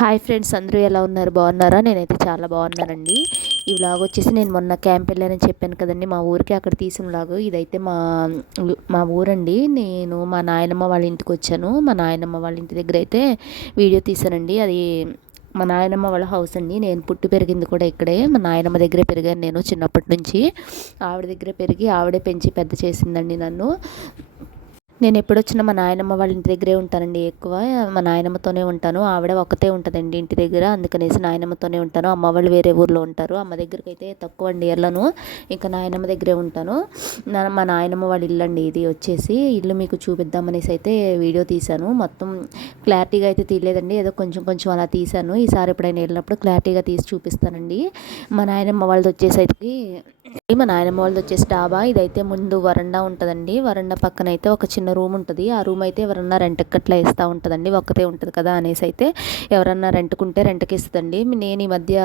Hi friends, అందరూ ఎలా ఉన్నారు? బాగున్నారా? నేనైతే చాలా బాగున్నానండి. ఈ వ్లాగ్ వచ్చేసి నేను మొన్న క్యాంప్ వెళ్ళానని చెప్పాను కదండి, మా ఊరికి. అక్కడ తీసిన వ్లాగ్ ఇదైతే. మా ఊరండి. నేను మా నాయనమ్మ వాళ్ళ ఇంటికి వచ్చాను. మా నాయనమ్మ వాళ్ళ ఇంటి దగ్గర అయితే వీడియో తీసానండి. అది మా నాయనమ్మ వాళ్ళ హౌస్ అండి. నేను పుట్టి పెరిగింది కూడా ఇక్కడే. మా నాయనమ్మ దగ్గరే పెరిగాను నేను చిన్నప్పటి నుంచి. ఆవిడ దగ్గరే పెరిగి ఆవిడే పెంచి పెద్ద చేసిందండి నన్ను. నేను ఎప్పుడొచ్చినా మా నాయనమ్మ వాళ్ళ ఇంటి దగ్గరే ఉంటానండి. ఎక్కువ మా నాయనమ్మతోనే ఉంటాను. ఆవిడ ఒక్కతే ఉంటుందండి ఇంటి దగ్గర. అందుకనేసి నాయనమ్మతోనే ఉంటాను. అమ్మ వాళ్ళు వేరే ఊర్లో ఉంటారు. అమ్మ దగ్గరికి అయితే తక్కువ అండి వెళ్ళను. ఇంకా నాయనమ్మ దగ్గరే ఉంటాను. మా నాయనమ్మ వాళ్ళ ఇల్లు అండి ఇది వచ్చేసి. ఇల్లు మీకు చూపిద్దామనేసి అయితే వీడియో తీశాను. మొత్తం క్లారిటీగా అయితే తీయలేదండి, ఏదో కొంచెం కొంచెం అలా తీశాను. ఈసారి ఎప్పుడైనా వెళ్ళినప్పుడు క్లారిటీగా తీసి చూపిస్తానండి. మా నాయనమ్మ వాళ్ళది వచ్చేసి అయితే మా నాయనమ్మ వాళ్ళది వచ్చేసి డాబా. ఇదైతే ముందు వరండా ఉంటుందండి. వరండా పక్కన అయితే ఒక చిన్న రూమ్ ఉంటుంది. ఆ రూమ్ అయితే ఎవరన్నా రెంట్కి అట్లా ఇస్తూ ఉంటుందండి. ఒక్కతే ఉంటుంది కదా అనేసి అయితే ఎవరన్నా రెంట్కుంటే రెంట్కి ఇస్తుందండి. నేను ఈ మధ్య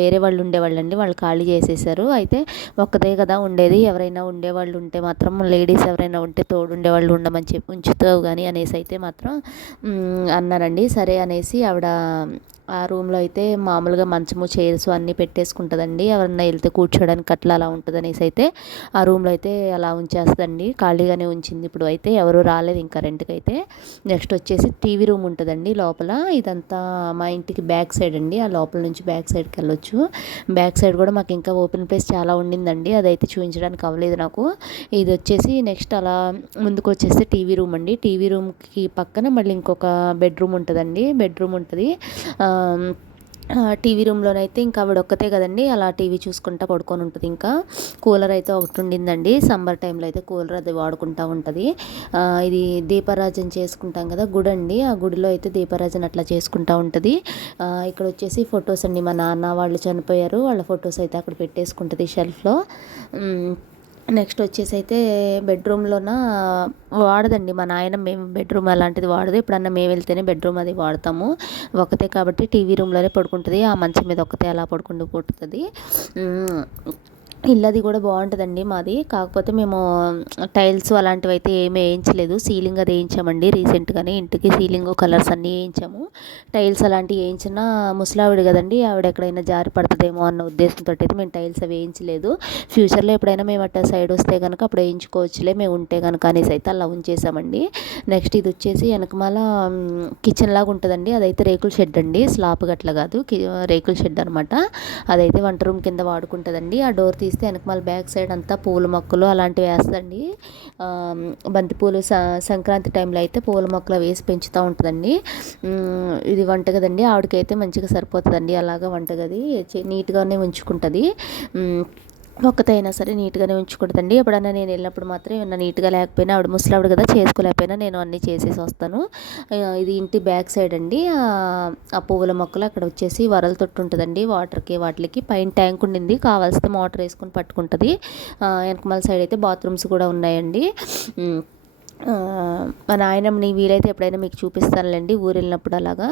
వేరే వాళ్ళు ఉండేవాళ్ళండి, వాళ్ళు ఖాళీ చేసేసారు. అయితే ఒక్కతే కదా ఉండేది. ఎవరైనా ఉండేవాళ్ళు ఉంటే మాత్రం, లేడీస్ ఎవరైనా ఉంటే తోడు ఉండేవాళ్ళు ఉండమని చెప్పి ఉంచుతావు కానీ అనేసి అయితే మాత్రం అన్నారండి. సరే అనేసి ఆవిడ ఆ రూమ్లో అయితే మామూలుగా మంచము చైర్స్ అన్నీ పెట్టేసుకుంటుందండి. ఎవరన్నా వెళ్తే కూర్చోడానికి అట్లా అలా ఉంటుంది అనేసి అయితే ఆ రూమ్లో అయితే అలా ఉంచేస్తుందండి. ఖాళీగానే ఉంచింది. ఇప్పుడు అయితే ఎవరు రాలేదు ఇంకా రెంట్కి అయితే. నెక్స్ట్ వచ్చేసి టీవీ రూమ్ ఉంటుందండి లోపల. ఇదంతా మా ఇంటికి బ్యాక్ సైడ్ అండి. ఆ లోపల నుంచి బ్యాక్ సైడ్కి వెళ్ళొచ్చు. బ్యాక్ సైడ్ కూడా మాకు ఇంకా ఓపెన్ ప్లేస్ చాలా ఉండిందండి. అదైతే చూపించడానికి అవ్వలేదు నాకు. ఇది వచ్చేసి నెక్స్ట్ అలా ముందుకు వచ్చేస్తే టీవీ రూమ్ అండి. టీవీ రూమ్కి పక్కన మళ్ళీ ఇంకొక బెడ్రూమ్ ఉంటుందండి. బెడ్రూమ్ ఉంటుంది. టీవీ రూమ్లోనైతే ఇంకా ఆవిడ ఒక్కతే కదండి, అలా టీవీ చూసుకుంటా పడుకొని ఉంటుంది. ఇంకా కూలర్ అయితే ఒకటి ఉండిందండి. సమ్మర్ టైంలో అయితే కూలర్ అది వాడుకుంటూ ఉంటుంది. ఇది దీపారాజన చేసుకుంటాం కదా, గుడి అండి. ఆ గుడిలో అయితే దీపారాజన అట్లా చేసుకుంటూ ఉంటుంది. ఇక్కడ వచ్చేసి ఫొటోస్ అండి. మా నాన్న వాళ్ళు చనిపోయారు, వాళ్ళ ఫొటోస్ అయితే అక్కడ పెట్టేసుకుంటుంది షెల్ఫ్లో. నెక్స్ట్ వచ్చేసి అయితే బెడ్రూమ్లోన వాడదండి మా నాయన. మేము బెడ్రూమ్ అలాంటిది వాడదు. ఎప్పుడన్నా మేము వెళ్తేనే బెడ్రూమ్ అది వాడతాము. ఒకతే కాబట్టి టీవీ రూమ్లోనే పడుకుంటుంది. ఆ మంచం మీద ఒకతే అలా పడుకుంటూ పోతుంది. ఇల్లది కూడా బాగుంటుందండి మాది. కాకపోతే మేము టైల్స్ అలాంటివి అయితే ఏమీ వేయించలేదు. సీలింగ్ అది వేయించామండి రీసెంట్గానే. ఇంటికి సీలింగ్ కలర్స్ అన్నీ వేయించాము. టైల్స్ అలాంటివి వేయించిన ముసలావిడ కదండి, ఆవిడ ఎక్కడైనా జారి పడుతుందేమో అన్న ఉద్దేశంతో అయితే మేము టైల్స్ అవి వేయించలేదు. ఫ్యూచర్లో ఎప్పుడైనా మేము అట్లా సైడ్ వస్తే కనుక అప్పుడు వేయించుకోవచ్చులే మేము ఉంటే కనుక అనేసి అయితే అలా ఉంచేసామండి. నెక్స్ట్ ఇది వచ్చేసి వెనకమాల కిచెన్ లాగా ఉంటుందండి. అదైతే రేకుల షెడ్ అండి, స్లాప్ గట్ల కాదు, రేకుల షెడ్ అనమాట. అదైతే వంట రూమ్ కింద వాడుకుంటుందండి. ఆ డోర్ తీస్తే వెనకమాల బ్యాక్ సైడ్ అంతా పూల మొక్కలు అలాంటివి వేస్తుందండి. బంతిపూలు సంక్రాంతి టైంలో అయితే పూల మొక్కలు వేసి పెంచుతూ ఉంటుందండి. ఇది వంటగదండి. ఆవిడకైతే మంచిగా సరిపోతుందండి అలాగా వంటగది. నీట్గానే ఉంచుకుంటుంది. ఒక్కతైనా సరే నీట్గానే ఉంచుకుంటుందండి. ఎప్పుడన్నా నేను వెళ్ళినప్పుడు మాత్రం ఏమన్నా నీట్గా లేకపోయినా, ఆవిడ ముసలావిడ కదా చేసుకోలేకపోయినా నేను అన్నీ చేసేసి వస్తాను. ఇది ఇంటి బ్యాక్ సైడ్ అండి. ఆ పువ్వుల మొక్కలు అక్కడ వచ్చేసి వరల తొట్టు ఉంటుందండి. వాటర్కి వాటికి పైన ట్యాంక్ ఉండింది, కావాల్సిన మోటార్ వేసుకొని పట్టుకుంటుంది. వెనకమాల సైడ్ అయితే బాత్రూమ్స్ కూడా ఉన్నాయండి. మా నాయనమ్మని వీలైతే ఎప్పుడైనా మీకు చూపిస్తానులేండి ఊరు వెళ్ళినప్పుడు అలాగా.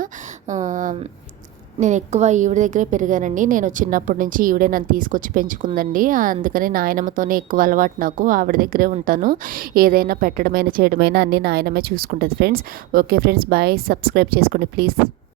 నేను ఎక్కువ ఈవిడ దగ్గరే పెరిగానండి. నేను చిన్నప్పటి నుంచి ఈవిడే నన్ను తీసుకొచ్చి పెంచుకుందండి. అందుకని నాయనమ్మతోనే ఎక్కువ అలవాటు నాకు. ఆవిడ దగ్గరే ఉంటాను. ఏదైనా పెట్టడమైనా చేయడమైనా అన్నీ నాయనమ్మే చూసుకుంటుంది friends. Okay friends, bye. Subscribe చేసుకోండి ప్లీజ్.